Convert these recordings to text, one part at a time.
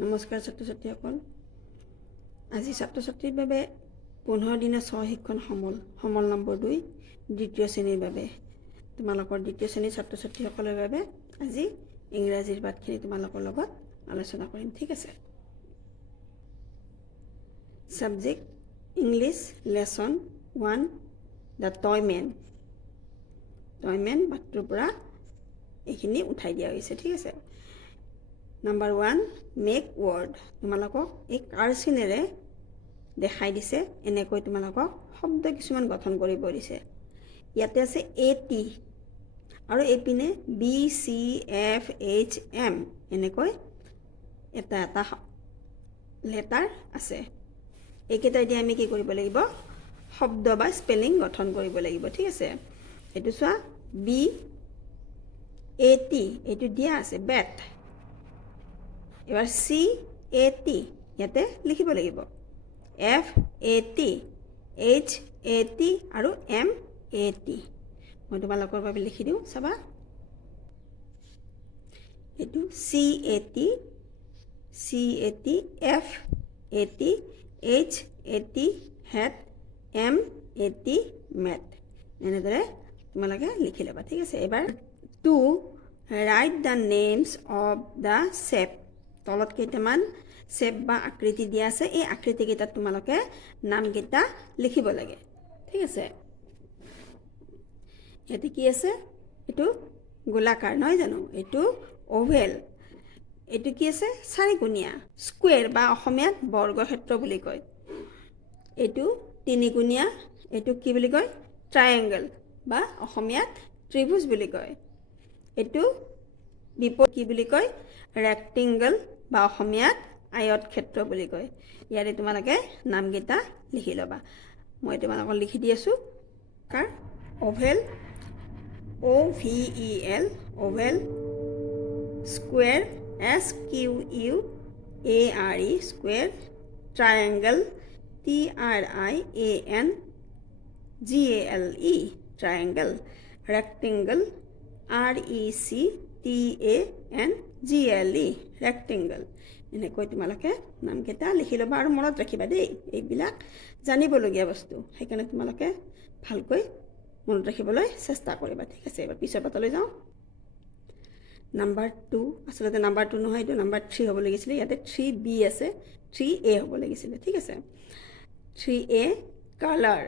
নমস্কাৰ ছাত্ৰ ছাত্ৰীসকল। আজি ছাত্ৰ ছাত্ৰীৰ বাবে 15 দিনৰ সহ-শিক্ষণ সমল নম্বৰ 2 দ্বিতীয় শ্ৰেণীৰ বাবে তোমালোকৰ দ্বিতীয় শ্ৰেণীৰ ছাত্ৰ ছাত্ৰীসকলৰ বাবে আজি ইংৰাজীৰ পাঠখিনি তোমালোকৰ লগত আলোচনা কৰিম, ঠিক আছে। সাবজেক্ট ইংলিছ লেসন 1 দ্য টয়মেন বাক্যৰ পৰা এইখিনি উঠাই দিয়া হৈছে, ঠিক আছে। Number 1 মেক ৱৰ্ড তোমালোকক এই কাৰ চিনেৰে দেখাই দিছে, এনেকৈ তোমালোকক শব্দ কিছুমান গঠন কৰিব দিছে। ইয়াতে আছে AT আৰু এইপিনে BCFHM এনেকৈ এটা লেটাৰ আছে। এইকেইটা দিয়ে আমি কি কৰিব লাগিব, শব্দ বা স্পেলিং গঠন কৰিব লাগিব, ঠিক আছে। এইটো চোৱা BAT এইটো দিয়া আছে বেট। এবাৰ CAT ইয়াতে লিখিব লাগিব, FAT HAT আৰু MAT। মই তোমালোকৰ বাবে লিখি দিওঁ, চাবা। এইটো CAT FAT HAT hat MAT mat এনেদৰে তোমালোকে লিখি ল'বা, ঠিক আছে। এবাৰ 2 right the names of the shape তলত কেইটামান শেপ বা আকৃতি দিয়া আছে, এই আকৃতিকেইটাত তোমালোকে নামকেইটা লিখিব লাগে, ঠিক আছে। ইয়াতে কি আছে, এইটো গোলাকাৰ নহয় জানো, এইটো ওভেল। এইটো কি আছে, চাৰিকোণীয়া স্কুৱেৰ বা অসমীয়াত বৰ্গক্ষেত্ৰ বুলি কয়। এইটো তিনিকোণীয়া, এইটো কি বুলি কয়, ট্ৰায়েংগল বা অসমীয়াত ত্ৰিভুজ বুলি কয়। এইটো বিপৰীত কি বুলি কয়, ৰেক্টেংগল বা অসমীয়াত আয়ত ক্ষেত্ৰ বুলি কয়। ইয়াৰে তোমালোকে নামকেইটা লিখি ল'বা। মই তোমালোকক লিখি দি আছোঁ। কাৰ oval OVEL oval, square SQUARE square, triangle TRIANGLE triangle, rectangle RECTANGLE rectangle. এনেকৈ তোমালোকে নামকেইটা লিখি ল'বা আৰু মনত ৰাখিবা দেই, এইবিলাক জানিবলগীয়া বস্তু, সেইকাৰণে তোমালোকে ভালকৈ মনত ৰাখিবলৈ চেষ্টা কৰিবা, ঠিক আছে। এবাৰ পিছৰ পাতলৈ যাওঁ। নাম্বাৰ 2 আচলতে নাম্বাৰ 2 নহয়, এইটো নাম্বাৰ 3 হ'ব লাগিছিলে। ইয়াতে 3B আছে, 3A হ'ব লাগিছিলে, ঠিক আছে। 3A colour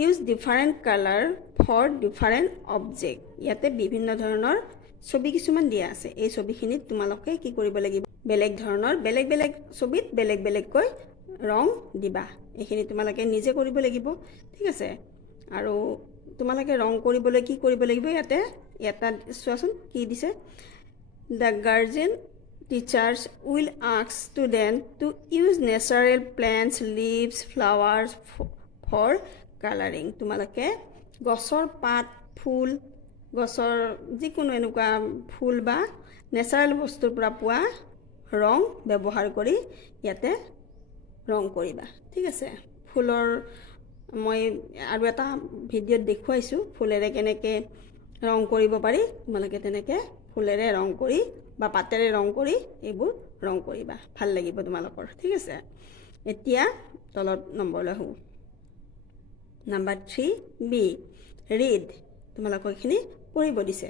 use different colour for different object. ইয়াতে বিভিন্ন ধৰণৰ ছবি কিছুমান দিয়া আছে। এই ছবিখিনিত তোমালোকে কি কৰিব লাগিব, বেলেগ ধৰণৰ বেলেগ ছবিত বেলেগ বেলেগকৈ ৰং দিবা। এইখিনি তোমালোকে নিজে কৰিব লাগিব, ঠিক আছে। আৰু তোমালোকে ৰং কৰিবলৈ কি কৰিব লাগিব, ইয়াতে চোৱাচোন কি দিছে, the guardian teachers will ask student to use natural plants leaves flowers for colouring. তোমালোকে গছৰ পাত, ফুল, গছৰ যিকোনো এনেকুৱা ফুল বা নেচাৰেল বস্তুৰ পৰা পোৱা ৰং ব্যৱহাৰ কৰি ইয়াতে ৰং কৰিবা, ঠিক আছে। ফুলৰ মই আৰু এটা ভিডিঅ'ত দেখুৱাইছোঁ, ফুলেৰে কেনেকৈ ৰং কৰিব পাৰি। তোমালোকে তেনেকৈ ফুলেৰে ৰং কৰি বা পাতেৰে ৰং কৰি এইবোৰ ৰং কৰিবা, ভাল লাগিব তোমালোকৰ, ঠিক আছে। এতিয়া তলত নম্বৰলৈ আহোঁ। নাম্বাৰ 3B ৰিড তোমালোকৰ এইখিনি পঢ়িব দিছে।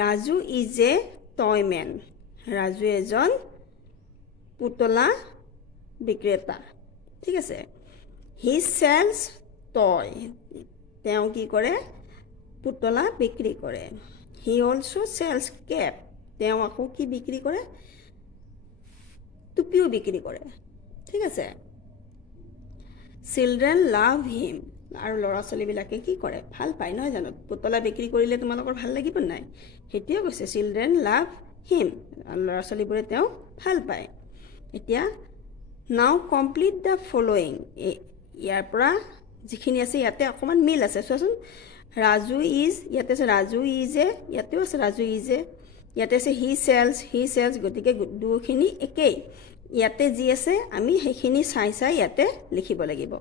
Raju is a toyman. Raju এজন পুতলা বিক্ৰেতা, ঠিক আছে। হি চেলছ টয় তেওঁ কি কৰে, পুতলা বিক্ৰী কৰে। হি অলছ' চেলছ কেপ তেওঁ আকৌ কি বিক্ৰী কৰে, টুপিও বিক্ৰী কৰে, ঠিক আছে। চিলড্ৰেন লাভ হিম আৰু ল'ৰা ছোৱালীবিলাকে কি কৰে, ভাল পায় নহয় জানো। পুতলা বিক্ৰী কৰিলে তোমালোকৰ ভাল লাগিব নাই, সেইটোৱে কৈছে, চিলড্ৰেন লাভ হিম ল'ৰা ছোৱালীবোৰে তেওঁ ভাল পায়। এতিয়া নাও কমপ্লিট দ্য ফল'য়িং, ইয়াৰ পৰা যিখিনি আছে ইয়াতে অকণমান মিল আছে, চোৱাচোন। ৰাজু ইজ, ইয়াতে আছে ৰাজু ইজ এ, ইয়াতেও আছে ৰাজু ইজ এ, ইয়াতে আছে হি চেলছ, গতিকে দুখিনি একেই। ইয়াতে যি আছে আমি সেইখিনি চাই ইয়াতে লিখিব লাগিব।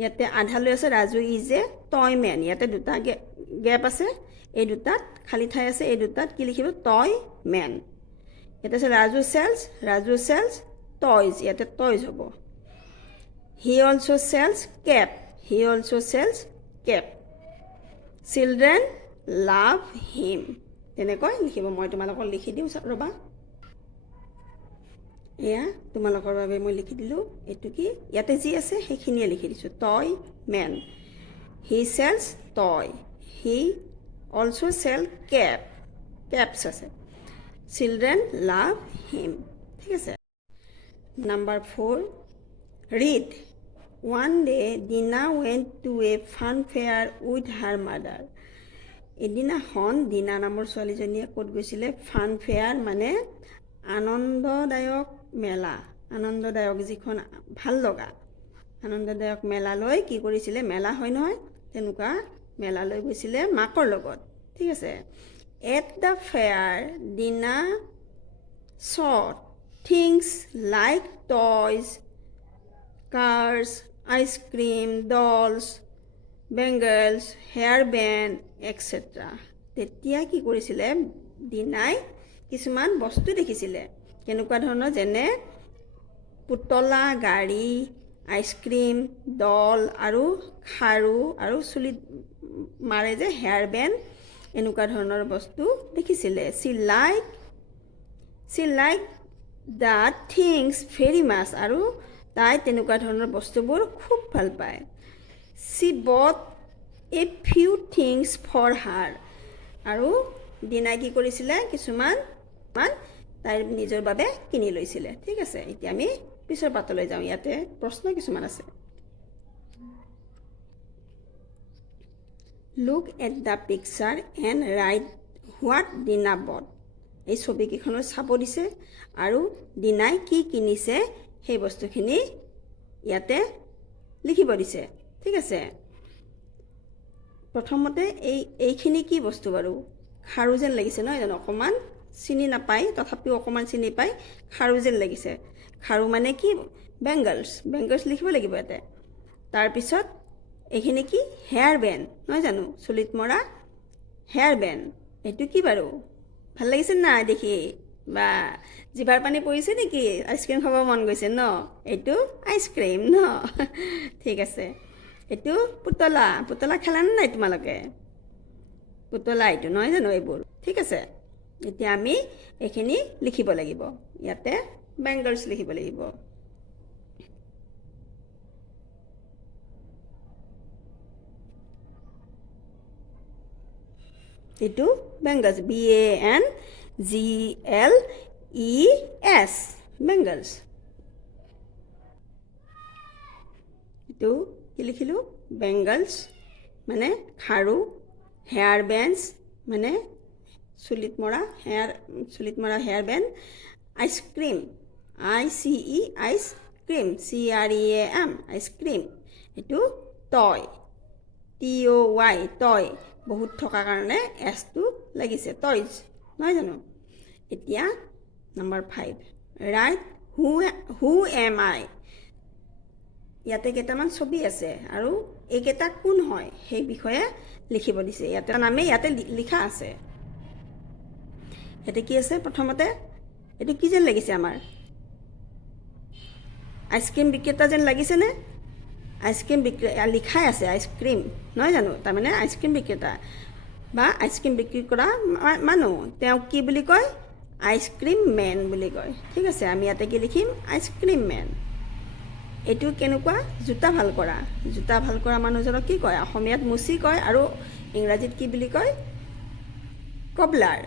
ইয়াতে আধালৈ আছে ৰাজু ইজ এ টয়মেন, ইয়াতে দুটা গেপ আছে, এই দুটাত খালি ঠাই আছে, এই দুটাত কি লিখিব, টয় মেন। ইয়াতে আছে ৰাজু চেলছ টয়জ, ইয়াতে টয়জ হ'ব। He also' sells cap, he also' sells cap. Children love him, তেনেকৈ লিখিব। মই তোমালোকক লিখি দিওঁ ৰ'বা। এয়া তোমালোকৰ বাবে মই লিখি দিলোঁ। এইটো কি, ইয়াতে যি আছে সেইখিনিয়ে লিখি দিছোঁ। Toy man, he sells toy, he also' sell cap, caps আছে। চিলড্ৰেন লাভ হিম, ঠিক আছে। Number 4, read. One day Dina went to a fun fair with her mother. এদিনাখন ডিনা নামৰ ছোৱালীজনীয়ে ক'ত গৈছিলে? ফান ফেয়াৰ মানে আনন্দদায়ক মেলা, আনন্দদায়ক যিখন ভাল লগা আনন্দদায়ক মেলালৈ কি কৰিছিলে? মেলা হয় নহয়, তেনেকুৱা মেলালৈ গৈছিলে মাকৰ লগত, ঠিক আছে। At the fair dinner saw things like toys, cars, ice cream, dolls, bangles, hairband, etc. তেতিয়া কি কৰিছিলে? ডিনাই কিছুমান বস্তু দেখিছিলে। কেনেকুৱা ধৰণৰ? যেনে পুতলা, গাড়ী, আইচক্ৰীম, ডল আৰু খাৰু আৰু চুলিত মাৰে যে হেয়াৰ বেণ্ড, এনেকুৱা ধৰণৰ বস্তু দেখিছিলে। She liked the things very much, আৰু তাই তেনেকুৱা ধৰণৰ বস্তুবোৰ খুব ভাল পায়। She bought a few things for her, আৰু ডিনাই কি কৰিছিলে? কিছুমান তাইৰ নিজৰ বাবে কিনি লৈছিলে, ঠিক আছে। এতিয়া আমি পিছৰ পাতলৈ যাওঁ। ইয়াতে প্ৰশ্ন কিছুমান আছে। Look at the picture and write what Dina bought. এই ছবিকেইখনত চাব দিছে আৰু ডিনাই কি কিনিছে সেই বস্তুখিনি ইয়াতে লিখিব দিছে, ঠিক আছে। প্ৰথমতে এইখিনি কি বস্তু বাৰু? খাৰু যেন লাগিছে নহয় জানো? অকণমান চিনি নাপায়, তথাপিও অকণমান চিনি পায়, খাৰু যেন লাগিছে। খাৰু মানে কি? বেংগলছ, বেংগলছ লিখিব লাগিব ইয়াতে। তাৰপিছত এইখিনি কি? হেয়াৰ বেণ্ড নহয় জানো? চুলিত মৰা হেয়াৰ বেণ্ড। এইটো কি বাৰু? ভাল লাগিছে নাই দেখি? বা জিভাৰ পানী পৰিছে নেকি? আইচক্ৰীম খাব মন গৈছে ন? এইটো আইচক্ৰীম ন? ঠিক আছে। এইটো পুতলা, পুতলা খেলানে নাই তোমালোকে? পুতলা এইটো নহয় জানো? এইবোৰ ঠিক আছে। এতিয়া আমি এইখিনি লিখিব লাগিব। ইয়াতে বেংগলছ লিখিব লাগিব। এইটো বেংগলছ, BANGLES, বেংগলছ। এইটো কি লিখিলোঁ? বেংগলছ মানে খাৰু, হেয়াৰ বেণ্ডছ মানে চুলিত মৰা hair band, ice cream, ICE ice cream, CREAM ice cream. এইটো টয়, TOY টয়, বহুত থকাৰ কাৰণে এছটো লাগিছে, টয়জ নহয় জানো? এতিয়া number 5, write who am I. ইয়াতে কেইটামান ছবি আছে আৰু এইকেইটা কোন হয় সেই বিষয়ে লিখিব দিছে। ইয়াতে নামে ইয়াতে লিখা আছে। ইয়াতে কি আছে? প্ৰথমতে এইটো কি যেন লাগিছে? আমাৰ আইচক্ৰীম বিক্ৰেতা যেন লাগিছেনে? আইচক্ৰীম লিখাই আছে আইচক্ৰীম নহয় জানো? তাৰমানে আইচক্ৰীম বিক্ৰেতা বা আইচক্ৰীম বিক্ৰী কৰা মানুহ, তেওঁক কি বুলি কয়? আইচক্ৰীম মেন বুলি কয়, ঠিক আছে। আমি ইয়াতে কি লিখিম? Ice cream man. এইটো কেনেকুৱা? জোতা ভাল কৰা, জোতা ভাল কৰা মানুহজনক কি কয়? অসমীয়াত মুচি কয় আৰু ইংৰাজীত কি বুলি কয়? কবলাৰ।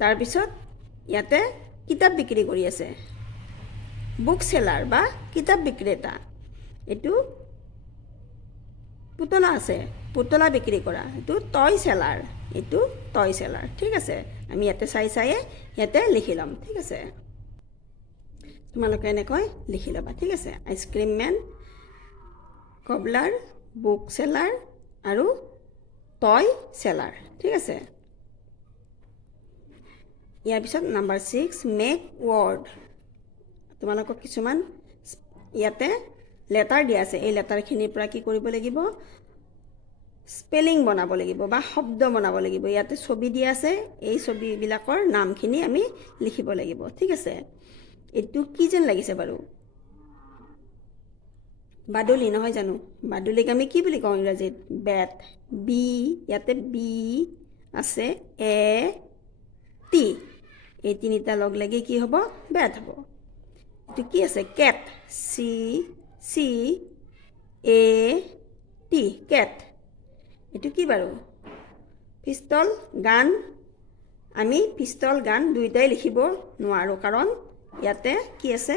তাৰপিছত ইয়াতে কিতাপ বিক্ৰী কৰি আছে, বুক চেলাৰ বা কিতাপ বিক্ৰেতা। এইটো পুতলা আছে, পুতলা বিক্ৰী কৰা, এইটো টয় চেলাৰ, এইটো টয় চেলাৰ, ঠিক আছে। আমি ইয়াতে চাইয়ে ইয়াতে লিখি ল'ম, ঠিক আছে। তোমালোকে এনেকৈ লিখি ল'বা, ঠিক আছে। আইচক্ৰীম মেন, কবলাৰ, বুক চেলাৰ আৰু টয় চেলাৰ, ঠিক আছে। ইয়াৰ পিছত নাম্বাৰ 6, মেক ৱৰ্ড। তোমালোকক কিছুমান ইয়াতে লেটাৰ দিয়া আছে। এই লেটাৰখিনিৰ পৰা কি কৰিব লাগিব? স্পেলিং বনাব লাগিব বা শব্দ বনাব লাগিব ইয়াতে ছবি দিয়া আছে এই ছবিবিলাকৰ নামখিনি আমি লিখিব লাগিব ঠিক আছে এইটো কি যেন লাগিছে বাৰু বাদুলি নহয় জানো বাদুলিক আমি কি বুলি কওঁ ইংৰাজীত বেট বি ইয়াতে বি আছে এ টি এই তিনিটা লগ লাগি কি হ'ব বেট হ'ব এইটো কি আছে কেট চি চি এ টি কেট এইটো কি বাৰু পিস্তল গান আমি পিস্তল গান দুইটাই লিখিব নোৱাৰো কাৰণ ইয়াতে কি আছে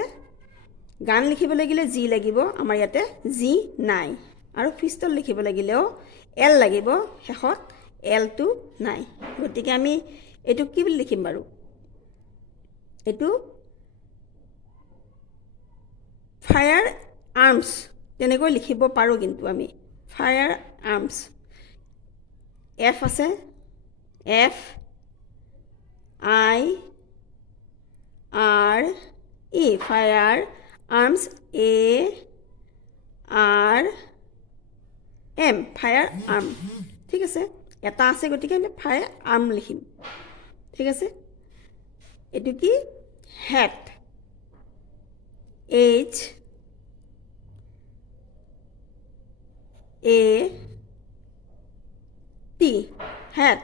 গান লিখিব লাগিলে জি লাগিব আমাৰ ইয়াতে জি নাই আৰু পিস্তল লিখিব লাগিলেও এল লাগিব শেষত এলটো নাই গতিকে আমি এইটো কি বুলি লিখিম বাৰু এইটো ফায়াৰ আৰ্মছ তেনেকৈ লিখিব পাৰো কিন্তু আমি ফায়াৰ আৰ্মছ এফ আছে F I R E firearms A R M firearm ঠিক আছে এটা আছে গতিকে আমি ফায়াৰ আৰ্ম লিখিম ঠিক আছে এইটো কি হেট এইচ এ টি হেট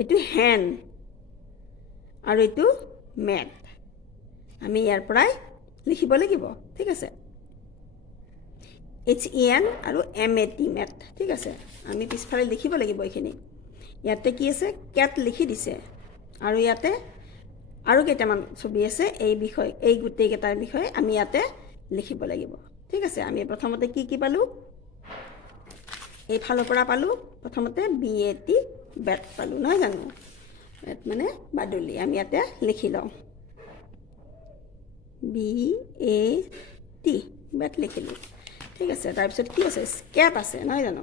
এইটো হেন আৰু এইটো মেট আমি ইয়াৰ পৰাই লিখিব লাগিব ঠিক আছে এইচ ই এন আৰু এম এ টি মেট ঠিক আছে আমি পিছফালে লিখিব লাগিব এইখিনি ইয়াতে কি আছে কেট লিখি দিছে আৰু ইয়াতে আৰু কেইটামান ছবি আছে এই বিষয় এই গোটেই কেইটাৰ বিষয়ে আমি ইয়াতে লিখিব লাগিব ঠিক আছে আমি প্ৰথমতে কি পালো এই ফালৰ পৰা পালো প্ৰথমতে বি এ টি বেট পালো নহয় জানো বেট মানে বাদুলি আমি ইয়াতে লিখি লওঁ বি এ টি বেট লিখিলো ঠিক আছে তাৰপিছত কি আছে কেট আছে নহয় জানো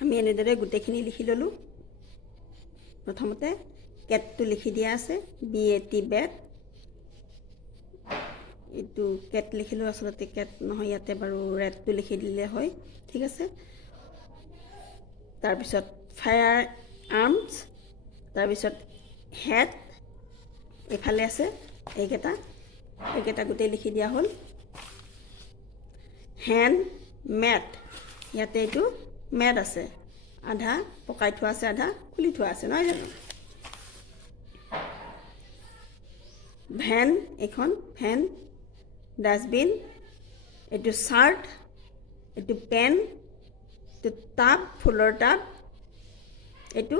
আমি এনেদৰে গোটেইখিনি লিখি ললো প্ৰথমতে কেটটো লিখি দিয়া আছে বি এ টি বেট এইটো কেট লিখিলো আসলতে কেট নহয় ইয়াতে বাৰু ৰেডটো লিখি দিলে হয় ঠিক আছে তাৰপিছত ফায়াৰ আৰ্মছ তাৰপিছত হেড এফালে আছে এইকেইটা গোটেই লিখি দিয়া হ'ল হেন মেট ইয়াতে এইটো মেট আছে আধা পকাই থোৱা আছে আধা খুলি থোৱা আছে নহয় জানো ভেন এখন ভেন ডাষ্টবিন এইটো শাৰ্ট এইটো পেন এইটো টাব ফুলৰ টাব এইটো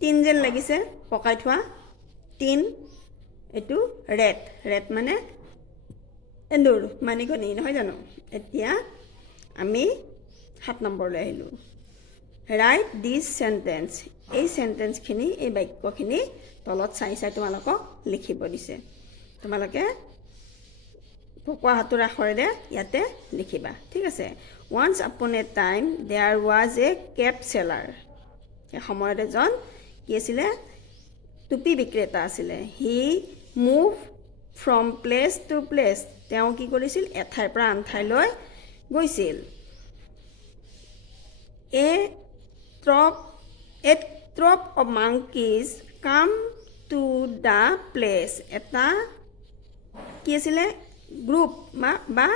টিন যেন লাগিছে পকাই থোৱা টিন এইটো ৰেড মানে এন্দুৰ মানিকনি নহয় জানো এতিয়া আমি 7 নম্বৰলৈ আহিলোঁ ৰাইট দিছ সেন্টেন্স এই সেন্টেন্সখিনি এই বাক্যখিনি তলত চাই তোমালোকক লিখিব দিছে তোমালোকে পকোৱা হাতৰ আখৰেৰে ইয়াতে লিখিবা ঠিক আছে once upon a time there was a cap seller এই সময়ত এজন কি আছিলে টুপি বিক্ৰেতা আছিলে হি move from place to place তেওঁ কি কৰিছিল এঠাইৰ পৰা আন ঠাইলৈ গৈছিল a troop of monkeys come to the place এটা কি আছিলে গ্ৰুপ বা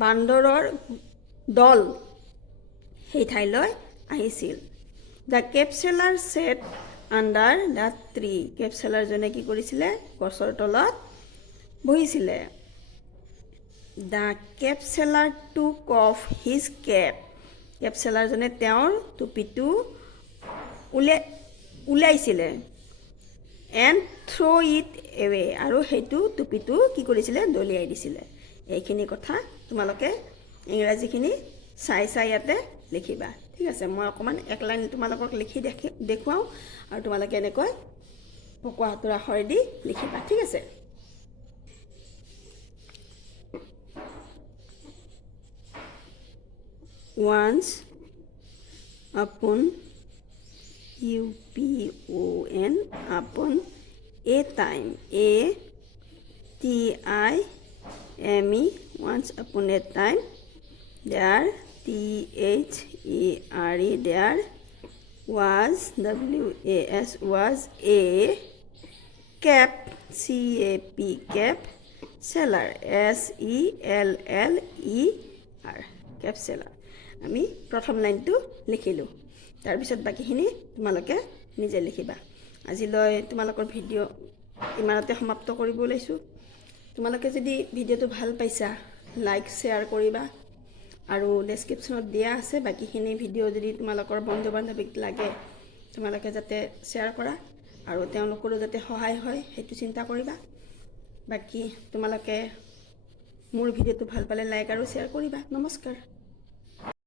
বান্দৰৰ দল সেই ঠাইলৈ আহিছিল the cap seller sat under the tree cap সেলাৰজনে কি কৰিছিলে গছৰ তলত বহিছিলে the cap seller took off his cap cap সেলাৰজনে তেওঁৰ টুপিটো উলিয়াইছিলে এণ্ড থ্ৰ' ইট এৱে আৰু সেইটো টুপিটো কি কৰিছিলে দলিয়াই দিছিলে এইখিনি কথা তোমালোকে ইংৰাজীখিনি চাই ইয়াতে লিখিবা ঠিক আছে মই অকণমান এক লাইন তোমালোকক লিখি দেখুৱাওঁ আৰু তোমালোকে এনেকৈ পকোৱা হাতৰ আখৰেদি লিখিবা ঠিক আছে once upon upon upon a time a t I M-E, once upon a time. There, T-H-E-R-E, there was, W-A-S, was a cap, C-A-P, cap, seller, S-E-L-L-E-R, cap seller. আমি প্ৰথম লাইনটো লিখিলোঁ তাৰপিছত বাকীখিনি তোমালোকে নিজে লিখিবা আজিলৈ তোমালোকৰ ভিডিঅ' ইমানতে সমাপ্ত কৰিব লৈছোঁ তোমালোকে যদি ভিডিঅ'টো ভাল পাইছা লাইক শ্বেয়াৰ কৰিবা আৰু ডেছক্ৰিপশ্যনত দিয়া আছে বাকীখিনি ভিডিঅ' যদি তোমালোকৰ বন্ধু বান্ধৱীক লাগে তোমালোকে যাতে শ্বেয়াৰ কৰা আৰু তেওঁলোকৰো যাতে সহায় হয় সেইটো চিন্তা কৰিবা বাকি তোমালোকে মোৰ ভিডিঅ'টো ভাল পালে লাইক আৰু শ্বেয়াৰ কৰিবা নমস্কাৰ